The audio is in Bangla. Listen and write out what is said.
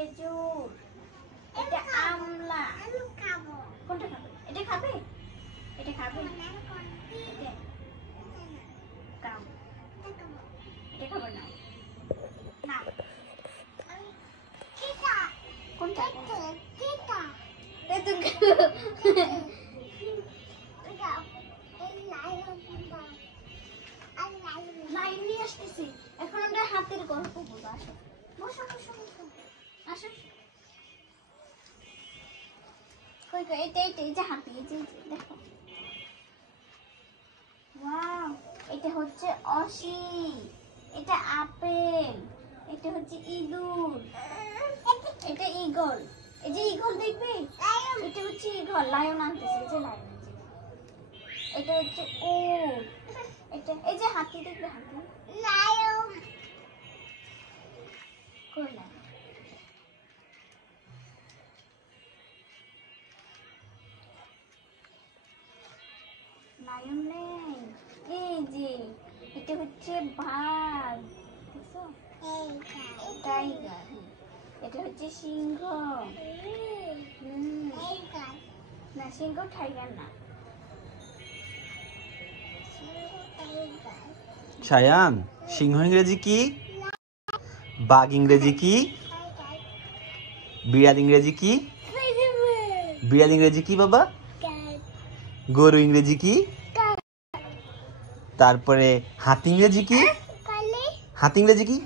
খেজুর, এটা আমলা। কোনটা খাবে? এটা খাবে? এটা খাবে? এটা খাবে না? না। কোনটা? লাইন নিয়ে আসতেছি। এখন আমরা হাতের গল্প বলবো। আসো বসো বসো বসো, আসো। কই কই, এটা এটা এই যে হাতি, এই যে দেখো। ওয়াও, এটা হচ্ছে অসি, এটা আপেল, এটা হচ্ছে ইঁদুর, এটা ঈগল। এই যে ঈগল দেখবে, এটা হচ্ছে ঈগল। লায়ন আনতেছে, এই যে লায়ন। এটা হচ্ছে উট। এটা এই যে হাতি দেখবে, হাতি। লায়ন কই লায়ন? লায়ন নেই। এই যে এটা হচ্ছে বাঘ, দেখছো? টাইগার। এটা হচ্ছে সিংহ। না, সিংহ টাইগার না। সায়ান, সিংহ ইংরেজি কি? বাঘ ইংরেজি কি? বিড়াল ইংরেজি কি? বিড়াল ইংরেজি কি বাবা? গরু ইংরেজি কি? তারপরে হাতি ইংরেজি কি? হাতি ইংরেজি কি?